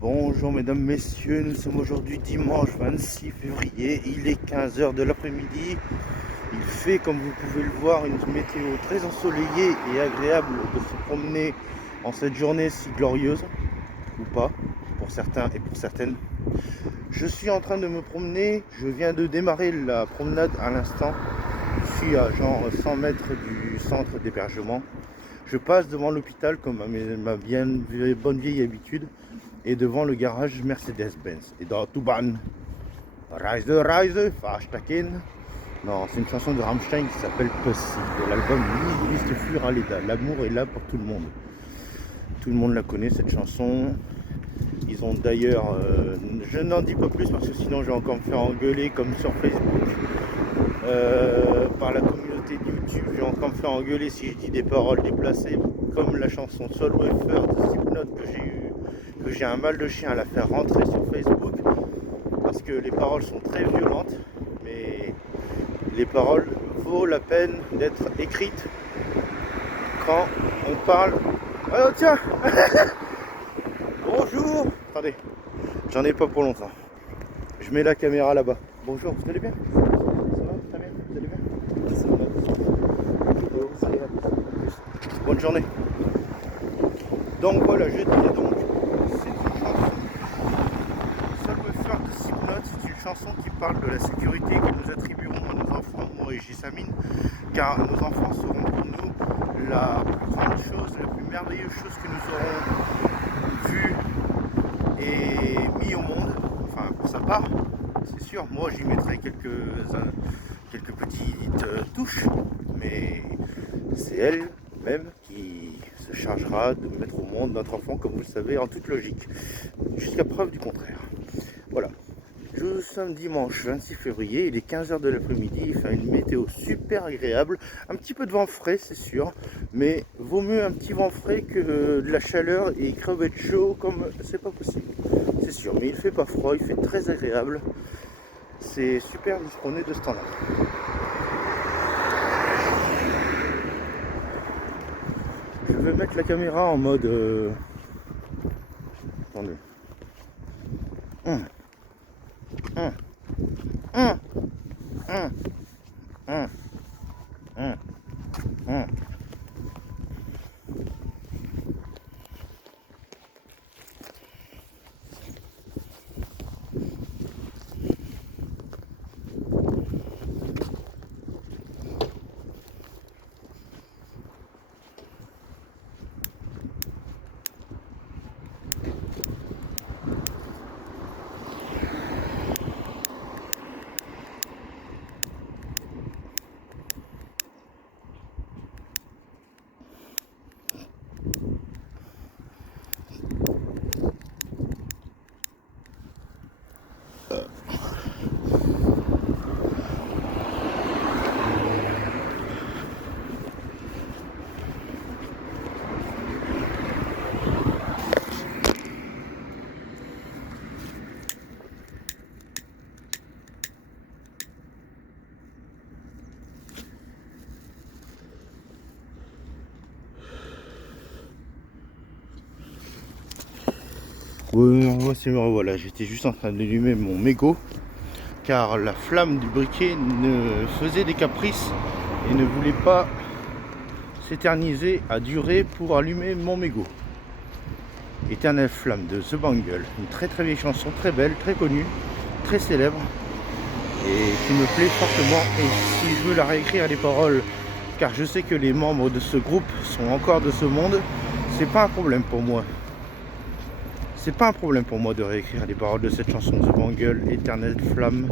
Bonjour mesdames, messieurs, nous sommes aujourd'hui dimanche 26 février, il est 15 heures de l'après-midi. Il fait, comme vous pouvez le voir, une météo très ensoleillée et agréable de se promener en cette journée si glorieuse, ou pas, pour certains et pour certaines. Je suis en train de me promener, je viens de démarrer la promenade à l'instant. Je suis à genre 100 mètres du centre d'hébergement. Je passe devant l'hôpital comme à ma bonne vieille habitude et devant le garage Mercedes-Benz. Et dans Tuban, Reise, Verstappen. Non, c'est une chanson de Rammstein qui s'appelle Pussy, de l'album Liste für alle da. L'amour est là pour tout le monde. Tout le monde la connaît cette chanson. Ils ont d'ailleurs, je n'en dis pas plus parce que sinon je vais encore me faire engueuler comme sur Facebook par la communauté de YouTube. Je vais encore me faire engueuler si je dis des paroles déplacées comme la chanson Solweffer de Slipknot que j'ai un mal de chien à la faire rentrer sur Facebook parce que les paroles sont très violentes, mais les paroles vaut la peine d'être écrites quand on parle. Oh tiens. Bonjour. Attendez, j'en ai pas pour longtemps. Je mets la caméra là-bas. Bonjour, vous allez bien? Ça va? Très bien, vous allez bien? Ça va. Bonne journée. Donc voilà, je disais donc, c'est une chanson. Solweffer de Slipknot, c'est une chanson qui parle de la sécurité que nous attribuerons à nos enfants, moi et Gissamine, car nos enfants seront pour nous la plus grande chose, la plus merveilleuse chose que nous aurons vue et mis au monde, enfin pour sa part, c'est sûr. Moi j'y mettrai quelques petites touches, mais c'est elle même qui se chargera de mettre au monde notre enfant, comme vous le savez, en toute logique, jusqu'à preuve du contraire. Voilà. Nous sommes dimanche 26 février, il est 15 heures de l'après-midi, il fait une météo super agréable, un petit peu de vent frais c'est sûr, mais vaut mieux un petit vent frais que de la chaleur et crever de chaud comme c'est pas possible, c'est sûr, mais il fait pas froid, il fait très agréable, c'est super de se promener de ce temps-là. Je vais mettre la caméra en mode... Attendez. Hum, hum, hum, hum, hum, hum, hum. Oui, me revoilà, j'étais juste en train d'allumer mon mégot car la flamme du briquet ne faisait des caprices et ne voulait pas s'éterniser à durer pour allumer mon mégot. Éternelle flamme de The Bangle, une très très vieille chanson, très belle, très connue, très célèbre et qui me plaît fortement. Et si je veux la réécrire les paroles, car je sais que les membres de ce groupe sont encore de ce monde, c'est pas un problème pour moi. C'est pas un problème pour moi de réécrire les paroles de cette chanson de The Bangle, Éternelle flamme,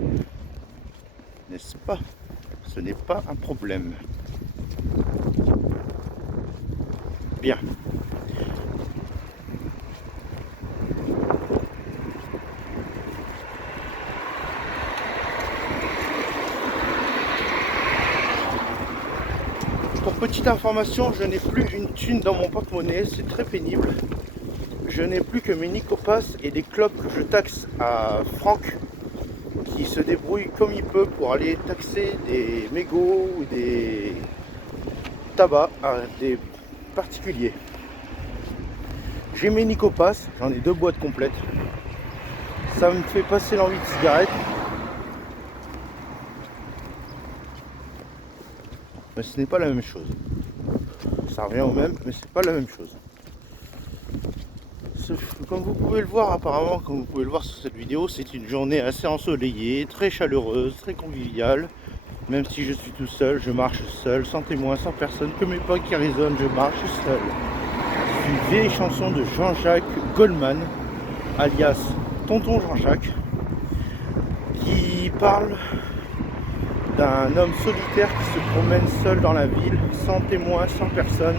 n'est-ce pas? Ce n'est pas un problème. Bien. Pour petite information, je n'ai plus une thune dans mon porte-monnaie, c'est très pénible. Je n'ai plus que mes Nicopas et des clopes que je taxe à Franck, qui se débrouille comme il peut pour aller taxer des mégots ou des tabacs à des particuliers. J'ai mes Nicopass, j'en ai 2 boîtes complètes. Ça me fait passer l'envie de cigarette. Mais ce n'est pas la même chose. Ça revient au même, mais c'est pas la même chose. Comme vous pouvez le voir apparemment, comme vous pouvez le voir sur cette vidéo, c'est une journée assez ensoleillée, très chaleureuse, très conviviale. Même si je suis tout seul, je marche seul, sans témoin, sans personne, que mes pas qui résonnent, je marche seul. C'est une vieille chanson de Jean-Jacques Goldman, alias Tonton Jean-Jacques, qui parle d'un homme solitaire qui se promène seul dans la ville, sans témoin, sans personne,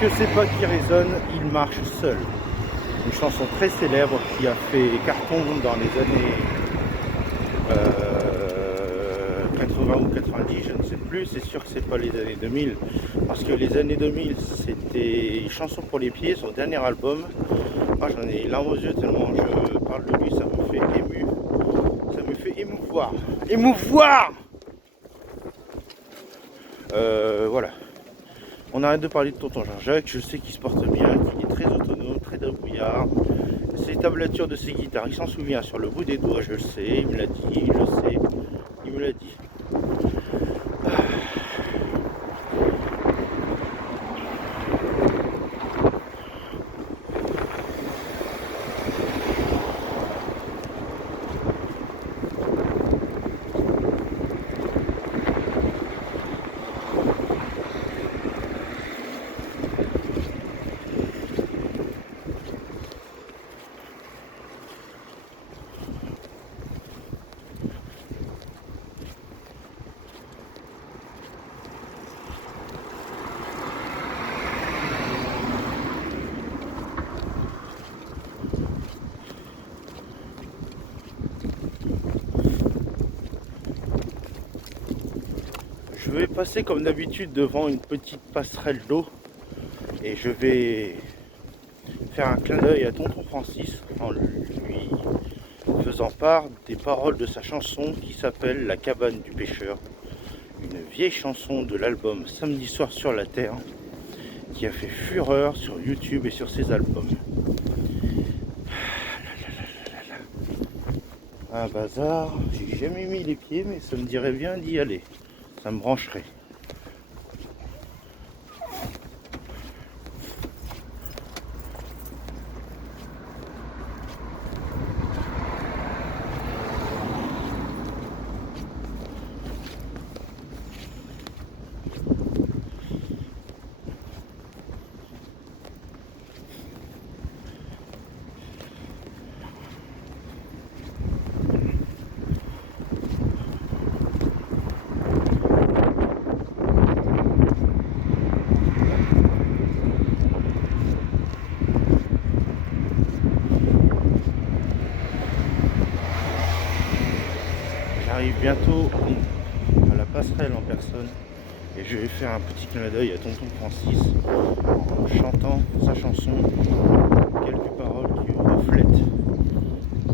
que ses pas qui résonnent, il marche seul. Une chanson très célèbre qui a fait carton dans les années 80 ou 90, je ne sais plus. C'est sûr que c'est pas les années 2000, parce que les années 2000 c'était Chanson pour les pieds, son dernier album. Moi j'en ai les larmes aux yeux tellement je parle de lui, ça me fait ému, ça me fait émouvoir. Voilà. On arrête de parler de Tonton Jean-Jacques, je sais qu'il se porte bien, qu'il est très autonome, très débrouillard. Ses tablatures de ses guitares, il s'en souvient sur le bout des doigts, je le sais, il me l'a dit, je le sais, il me l'a dit. Je vais passer comme d'habitude devant une petite passerelle d'eau et je vais faire un clin d'œil à Tonton Francis en lui faisant part des paroles de sa chanson qui s'appelle La cabane du pêcheur, une vieille chanson de l'album Samedi soir sur la terre qui a fait fureur sur YouTube et sur ses albums. Un bazar, j'ai jamais mis les pieds mais ça me dirait bien d'y aller, ça me brancherait. J'arrive bientôt à la passerelle en personne et je vais faire un petit clin d'œil à Tonton Francis en chantant sa chanson, quelques paroles qui reflètent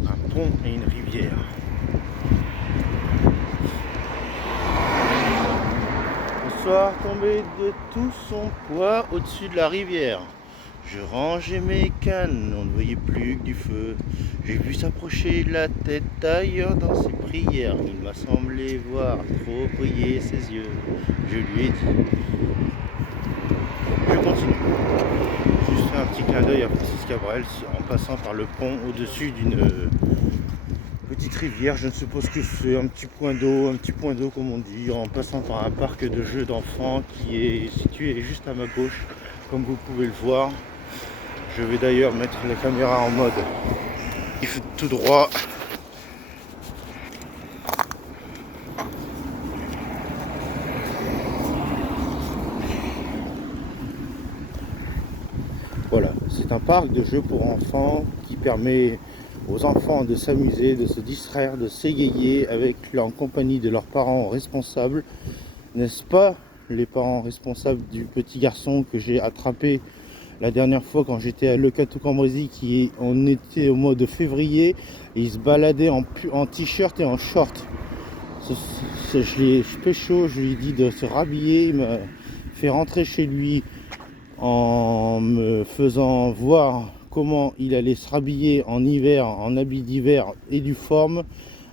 un pont et une rivière. Le soir tombé de tout son poids au-dessus de la rivière. Je rangeais mes cannes, on ne voyait plus que du feu. J'ai vu s'approcher la tête ailleurs dans ses prières. Il m'a semblé voir trop briller ses yeux. Je lui ai dit. Je continue. Juste faire un petit clin d'œil à Francis Cabrel en passant par le pont au-dessus d'une petite rivière. Je ne suppose que c'est un petit point d'eau comme on dit, en passant par un parc de jeux d'enfants qui est situé juste à ma gauche, comme vous pouvez le voir. Je vais d'ailleurs mettre la caméra en mode tout droit. Voilà, c'est un parc de jeux pour enfants qui permet aux enfants de s'amuser, de se distraire, de s'égayer en compagnie de leurs parents responsables. N'est-ce pas, les parents responsables du petit garçon que j'ai attrapé la dernière fois quand j'étais à Le Cateau-Cambrésis, on était au mois de février et il se baladait en t-shirt et en short. Je l'ai pécho, je lui ai dit de se rhabiller, il m'a fait rentrer chez lui en me faisant voir comment il allait se rhabiller en hiver, en habit d'hiver et du forme,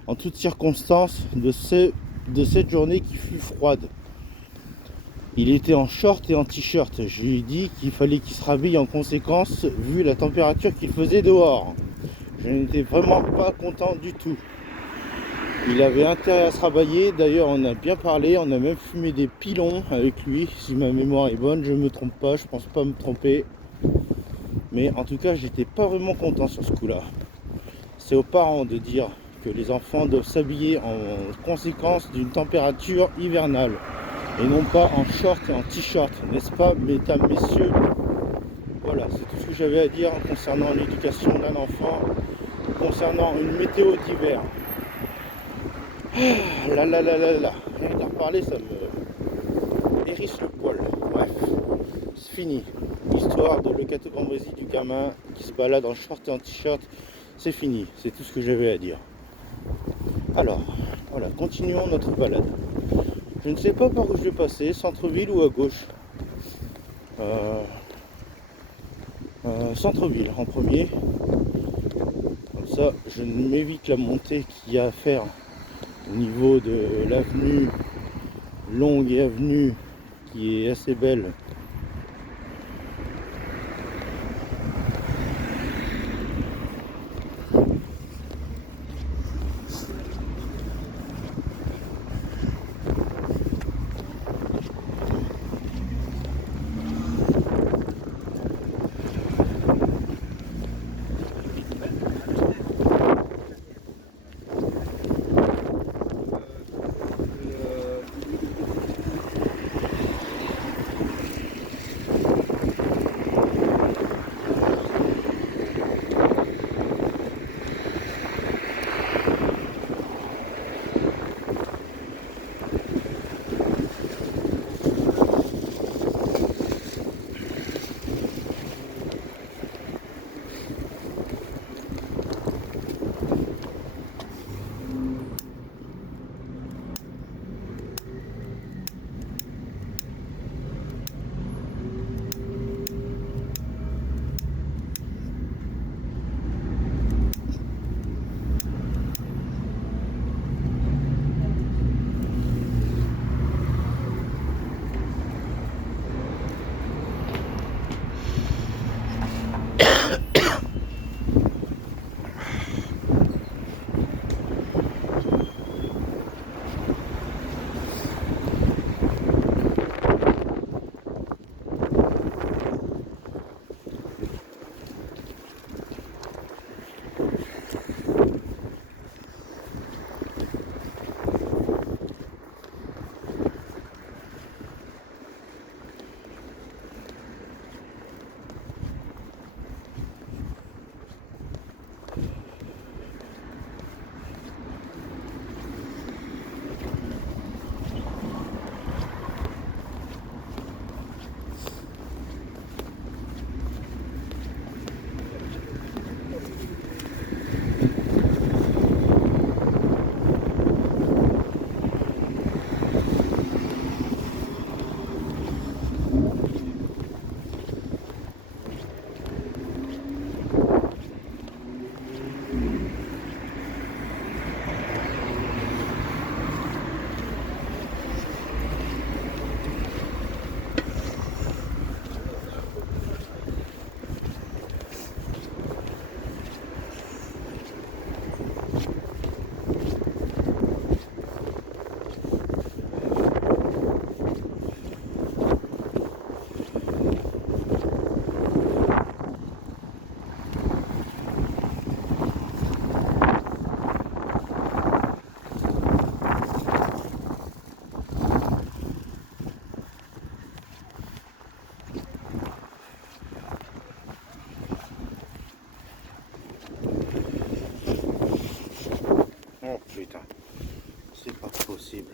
en toutes circonstances de cette journée qui fut froide. Il était en short et en t-shirt. Je lui ai dit qu'il fallait qu'il se rhabille en conséquence vu la température qu'il faisait dehors. Je n'étais vraiment pas content du tout. Il avait intérêt à se rabailler. D'ailleurs, on a bien parlé, on a même fumé des pilons avec lui. Si ma mémoire est bonne, je ne me trompe pas, je pense pas me tromper. Mais en tout cas, j'étais pas vraiment content sur ce coup-là. C'est aux parents de dire que les enfants doivent s'habiller en conséquence d'une température hivernale et non pas en short et en t-shirt, n'est-ce pas, mesdames, messieurs? Voilà, c'est tout ce que j'avais à dire concernant l'éducation d'un enfant, concernant une météo d'hiver. Là là là là là, rien qu'à reparler, ça me hérisse le poil. Bref, c'est fini. L'histoire de l'eucatocambrésie du gamin qui se balade en short et en t-shirt, c'est fini. C'est tout ce que j'avais à dire. Alors, voilà, continuons notre balade. Je ne sais pas par où je vais passer, centre-ville ou à gauche. Centre-ville en premier. Comme ça, je m'évite la montée qu'il y a à faire au niveau de l'avenue longue et avenue qui est assez belle. Oh putain, c'est pas possible.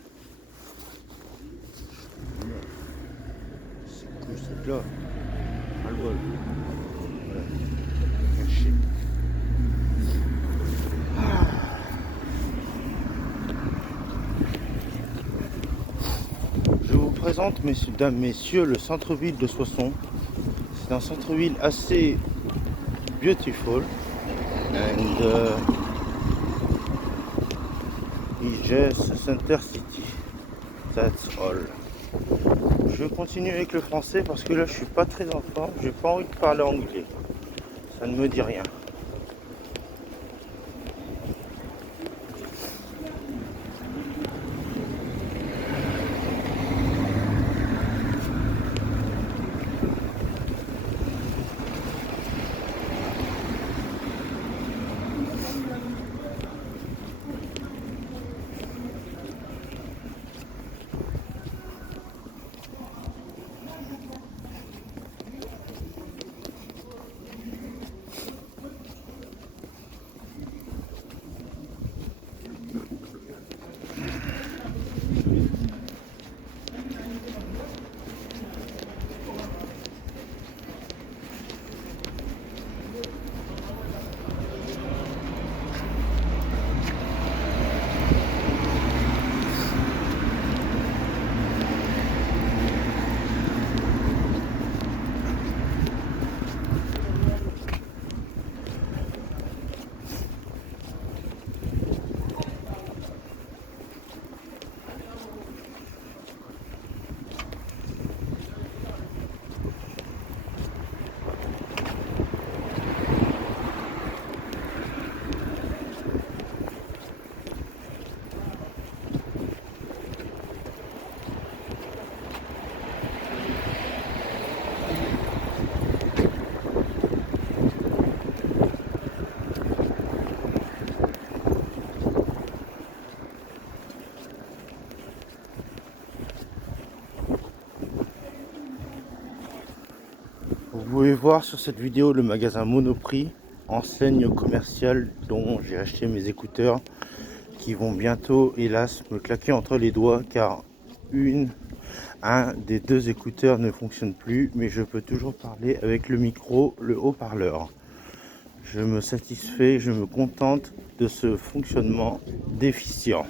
C'est plus c'est là. À le vol. Voilà. Caché. Je vous présente, mesdames, messieurs, le centre-ville de Soissons. C'est un centre-ville assez beautiful and it's just center city. That's all. Je continue avec le français parce que là je suis pas très en forme, j'ai pas envie de parler anglais. Ça ne me dit rien. Vous pouvez voir sur cette vidéo le magasin Monoprix, enseigne commerciale dont j'ai acheté mes écouteurs qui vont bientôt hélas me claquer entre les doigts car un des deux écouteurs ne fonctionne plus, mais je peux toujours parler avec le micro, le haut-parleur. Je me satisfais, je me contente de ce fonctionnement déficient.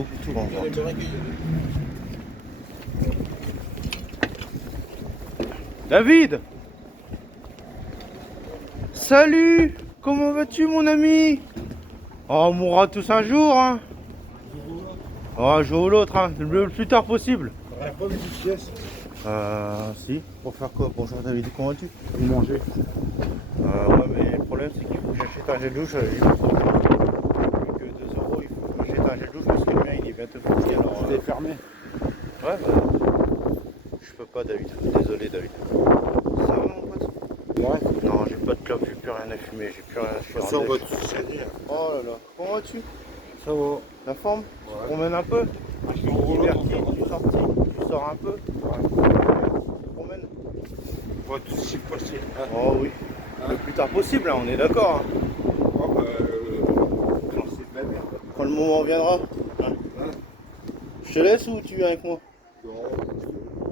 beaucoup de tours en vente. David! Salut! Comment vas-tu mon ami? Oh, on mourra tous un jour, hein? Oh, un jour ou l'autre, hein? Le plus tard possible. Pas de petite pièce. Si. Pour faire quoi? Bonjour David, comment vas-tu? Vous mangez. Ouais, mais le problème c'est qu'il faut que j'achète un gel douche. J'ai plus que 2 euros, il faut que j'achète un gel douche parce que le mien il est bientôt fini. Alors, C'était fermé. Ouais, bah, je peux pas David. Désolé David. Ça va mon pote? Ouais. Non, j'ai pas de clope, j'ai plus rien à fumer, j'ai plus rien. Je suis Ça en va dèche. tout salir. Oh là là, comment vas-tu? Ça va. La forme? Ouais. Tu te promènes un peu? Je suis en roulant. Tu sors un peu? Ouais. Tu te promènes? Pas tout si possible. Oh oui. Le plus tard possible, hein, on est d'accord. Hein. Oh bah, quand c'est de la merde. Quand le moment viendra. Hein. Hein? Je te laisse ou tu viens avec moi? Non.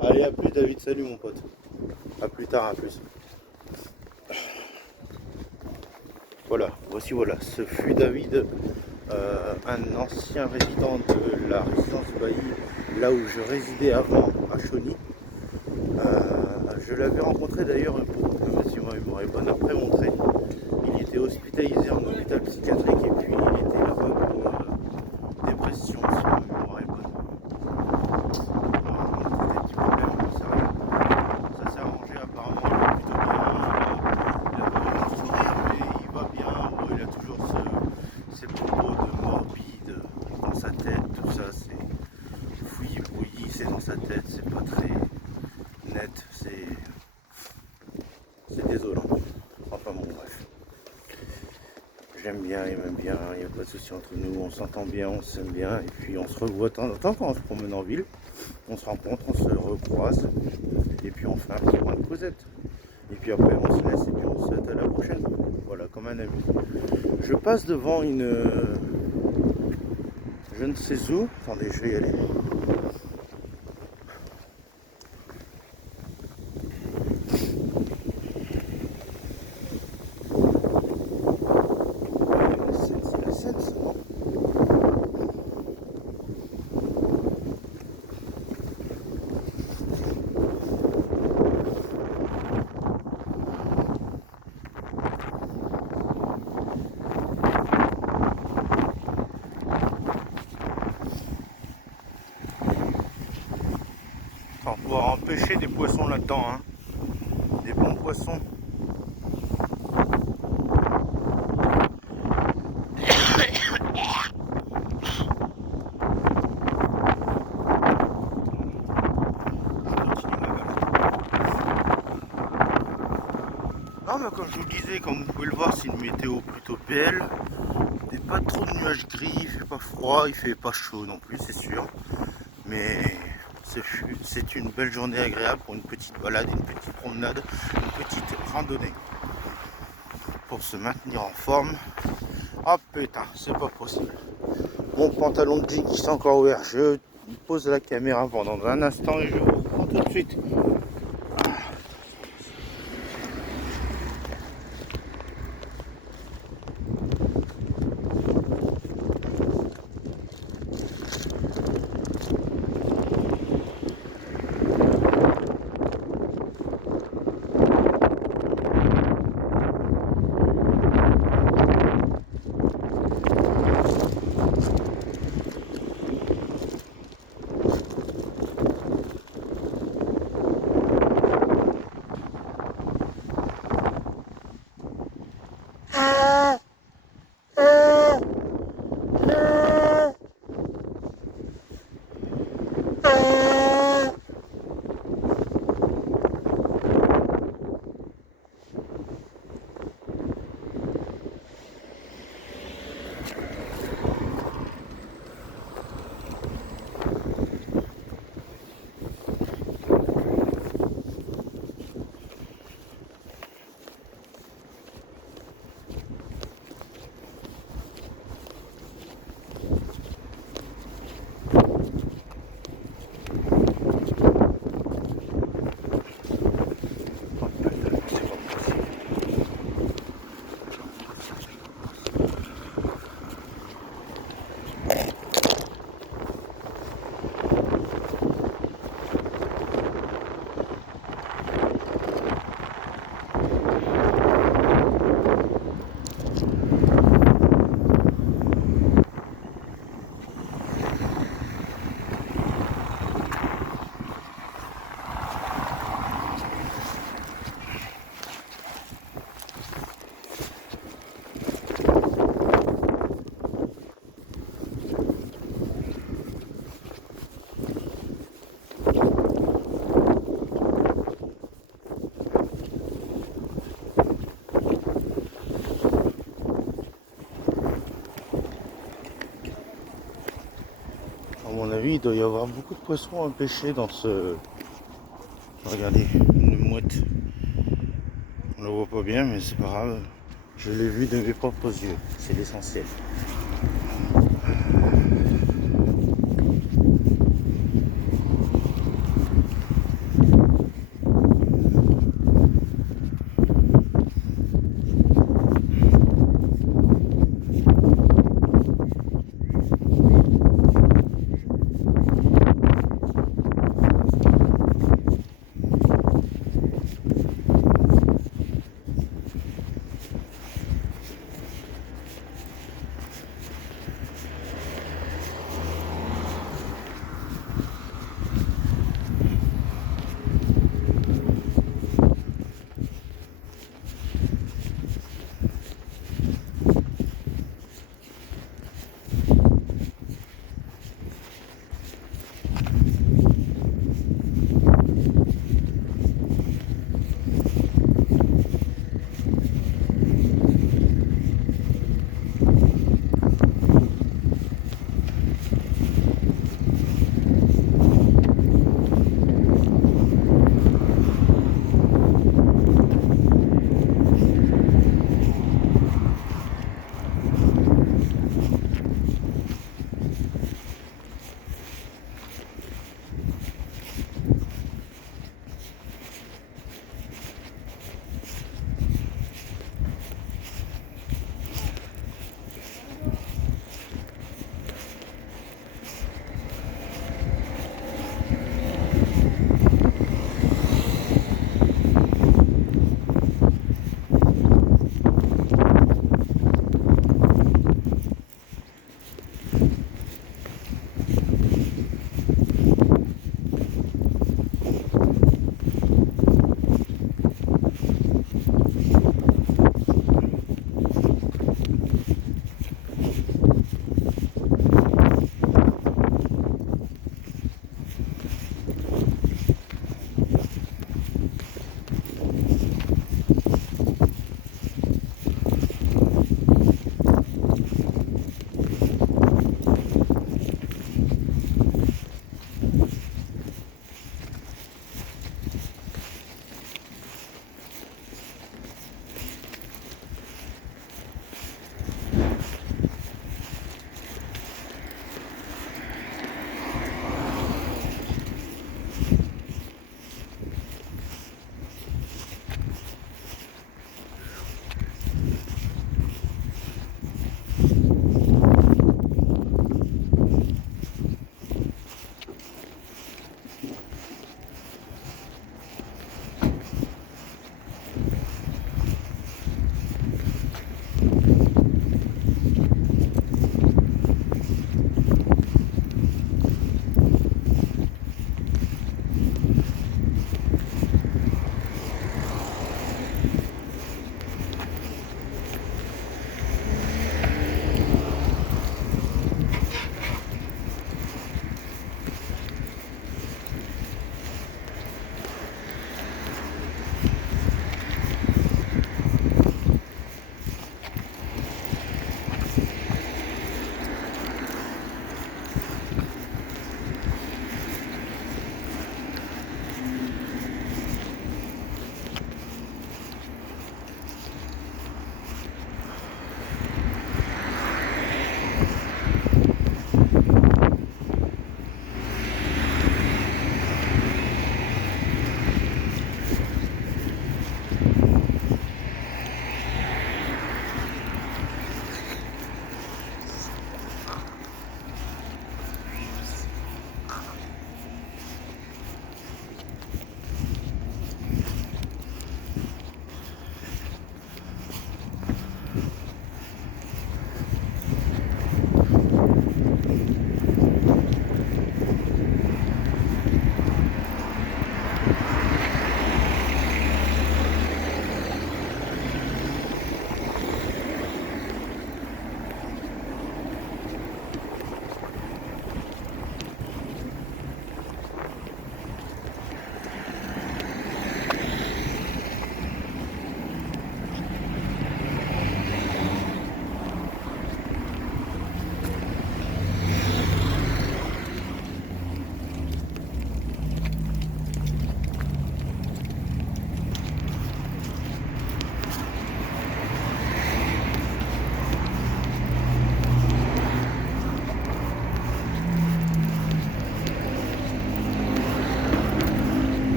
Allez, à plus David, salut mon pote. À plus tard, à plus. Voilà, voilà, ce fut David, un ancien résident de la résidence Bailly, là où je résidais avant, à Chauny. Je l'avais rencontré d'ailleurs pour que monsieur m'aurait bon après montré. Il était hospitalisé en hôpital psychiatrique et puis il était là-bas pour dépression, si ma mémoire est bonne. Des petits problèmes, ça s'est arrangé apparemment, il va plutôt bien. Il a pas vraiment le sourire, mais il va bien. Bon, il a toujours ces propos de morbide dans sa tête, tout ça, c'est fouillis, c'est dans sa tête, c'est pas très net, c'est désolant. Enfin bon, bref. J'aime bien, il m'aime bien, il n'y a pas de souci entre nous, on s'entend bien, on s'aime bien, et puis on se revoit de temps en temps quand on se promène en ville. On se rencontre, on se recroise, et puis on fait un petit point de causette. Et puis après on se laisse, et puis on se souhaite à la prochaine. Voilà, comme un ami. Je passe devant une... je ne sais où. Attendez, je vais y aller. C'est la Seine, ça, non? On va pouvoir empêcher des poissons là-dedans, hein. Des bons poissons. Non mais comme je vous le disais, comme vous pouvez le voir, c'est une météo plutôt belle. Il n'y a pas trop de nuages gris, il fait pas froid, il fait pas chaud non plus, c'est sûr. Mais c'est une belle journée agréable pour une petite balade, une petite promenade, une petite randonnée. Pour se maintenir en forme. Ah putain, c'est pas possible. Mon pantalon de jean qui s'est encore ouvert. Je pose la caméra pendant un instant et je vous reprends tout de suite. il doit y avoir beaucoup de poissons à pêcher dans ce... Regardez, une mouette. On ne la voit pas bien, mais c'est pas grave. Je l'ai vu de mes propres yeux, c'est l'essentiel.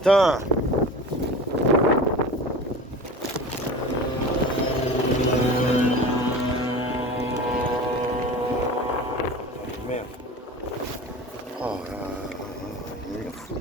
putain! Merde. Oh là là, il est fou.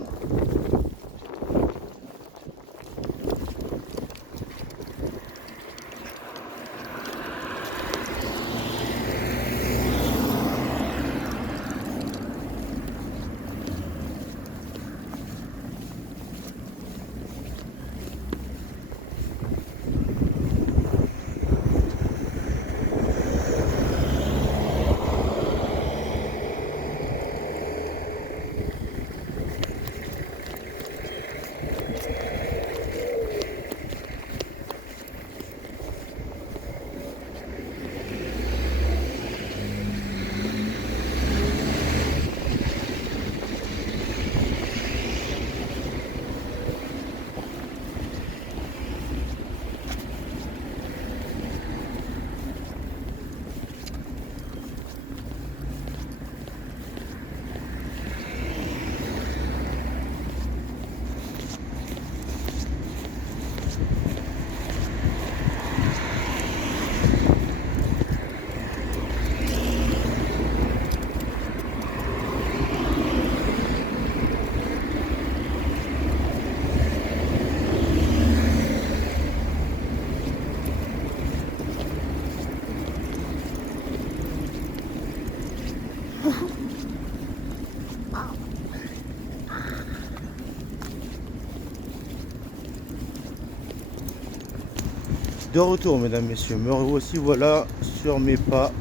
De retour, mesdames, messieurs, me revoici, voilà, sur mes pas.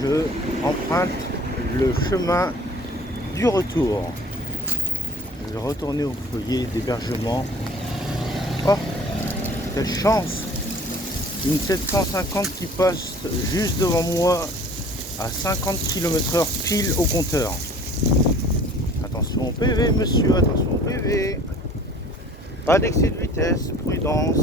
Je emprunte le chemin du retour. Je vais retourner au foyer d'hébergement. Oh, quelle chance! Une 750 qui passe juste devant moi à 50 km/h pile au compteur. Attention au PV, monsieur, attention au PV. Pas d'excès de vitesse, prudence.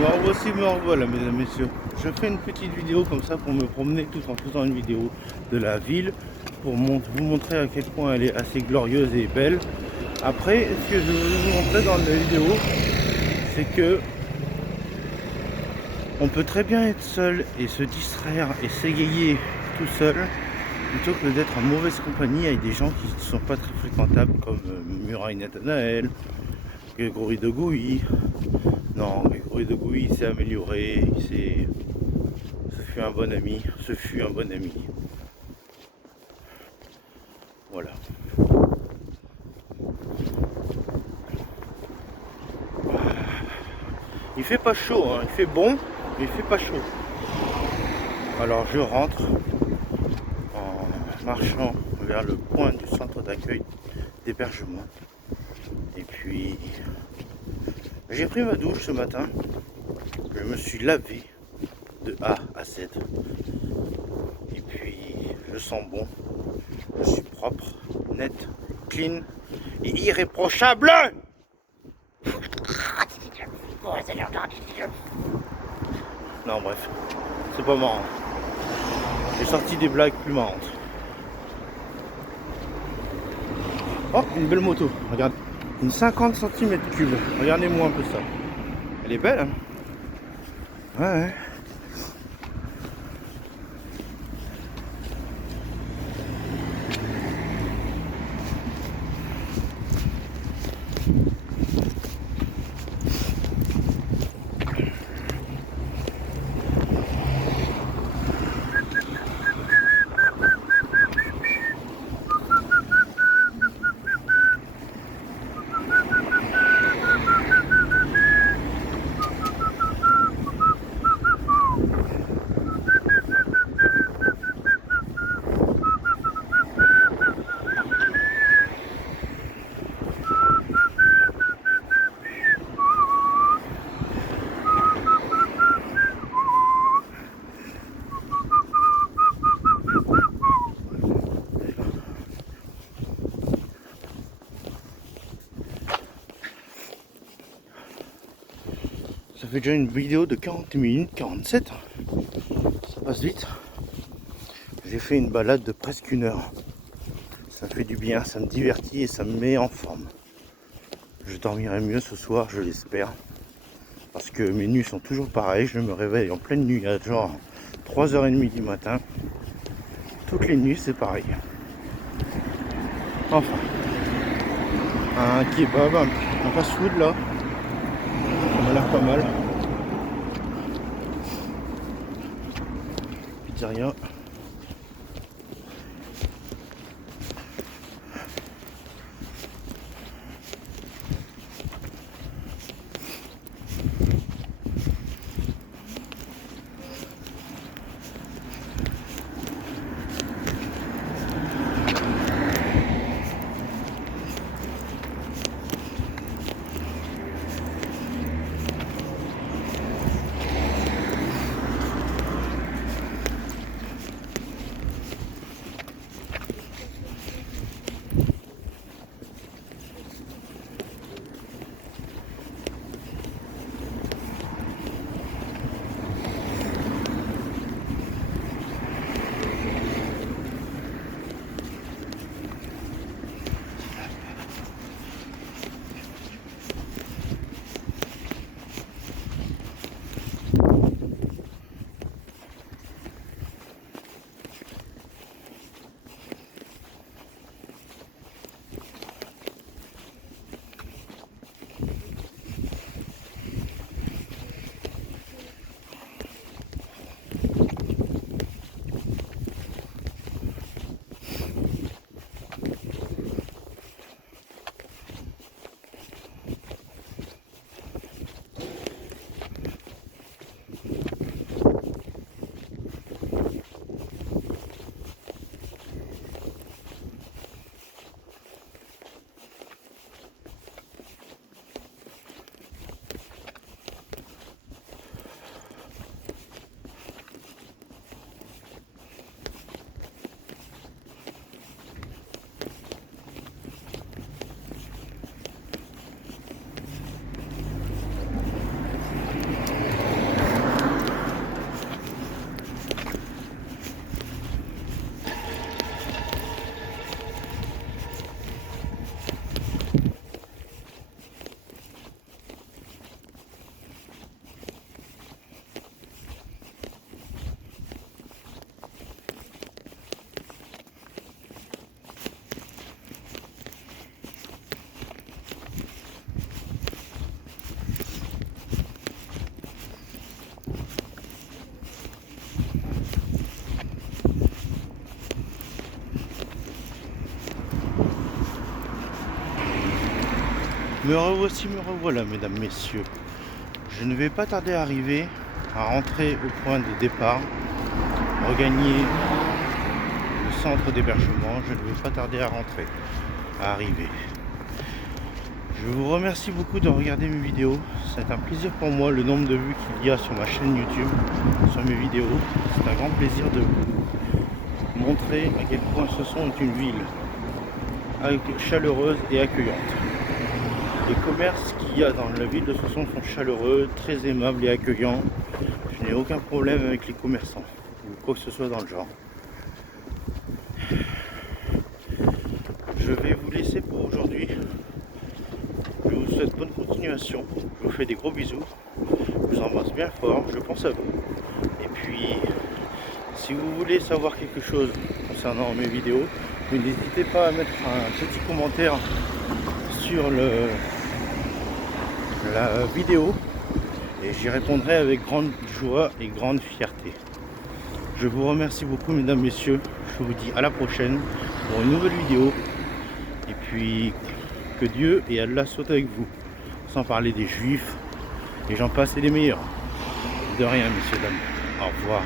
Me revoilà, mesdames, messieurs. Je fais une petite vidéo comme ça pour me promener tout en faisant une vidéo de la ville pour vous montrer à quel point elle est assez glorieuse et belle. Après, ce que je veux vous montrer dans la vidéo, c'est que on peut très bien être seul et se distraire et s'égayer tout seul plutôt que d'être en mauvaise compagnie avec des gens qui ne sont pas très fréquentables comme Muraille Nathanaël, Grégory de Gouy. Non, Grégory de Gouy s'est amélioré, ce fut un bon ami, Voilà. Il fait pas chaud, hein. Il fait bon, mais il fait pas chaud. Alors je rentre en marchant vers le point du centre d'accueil d'hébergement. Et puis j'ai pris ma douche ce matin. Je me suis lavé de A à Z. Et puis je sens bon. Je suis propre, net, clean et irréprochable. Non bref, c'est pas marrant. J'ai sorti des blagues plus marrantes. Oh, une belle moto, regarde. Une 50 cm3. Regardez-moi un peu ça. Elle est belle, hein? Ouais. Ça fait déjà une vidéo de 40 minutes, 47. Ça passe vite. J'ai fait une balade de presque 1 heure. Ça fait du bien, ça me divertit et ça me met en forme. Je dormirai mieux ce soir, je l'espère. Parce que mes nuits sont toujours pareilles. Je me réveille en pleine nuit à genre 3h30 du matin. Toutes les nuits c'est pareil. Enfin. Un kebab, un fast food là. Ça m'a l'air pas mal. Pizzeria. Me revoici, me revoilà, mesdames, messieurs. Je ne vais pas tarder à arriver, à rentrer au point de départ, regagner le centre d'hébergement. Je ne vais pas tarder à rentrer, à arriver. Je vous remercie beaucoup de regarder mes vidéos. C'est un plaisir pour moi, le nombre de vues qu'il y a sur ma chaîne YouTube, sur mes vidéos. C'est un grand plaisir de vous montrer à quel point Soissons est une ville chaleureuse et accueillante. Les commerces qu'il y a dans la ville de Soissons sont chaleureux, très aimables et accueillants. Je n'ai aucun problème avec les commerçants ou quoi que ce soit dans le genre. Je vais vous laisser pour aujourd'hui. Je vous souhaite bonne continuation. Je vous fais des gros bisous. Je vous embrasse bien fort. Je pense à vous. Et puis, si vous voulez savoir quelque chose concernant mes vidéos, n'hésitez pas à mettre un petit commentaire sur la vidéo et j'y répondrai avec grande joie et grande fierté. Je vous remercie beaucoup, mesdames, messieurs. Je vous dis à la prochaine pour une nouvelle vidéo. Et puis, que Dieu et Allah soient avec vous. Sans parler des juifs, et j'en passe et des meilleurs. De rien, messieurs, dames. Au revoir.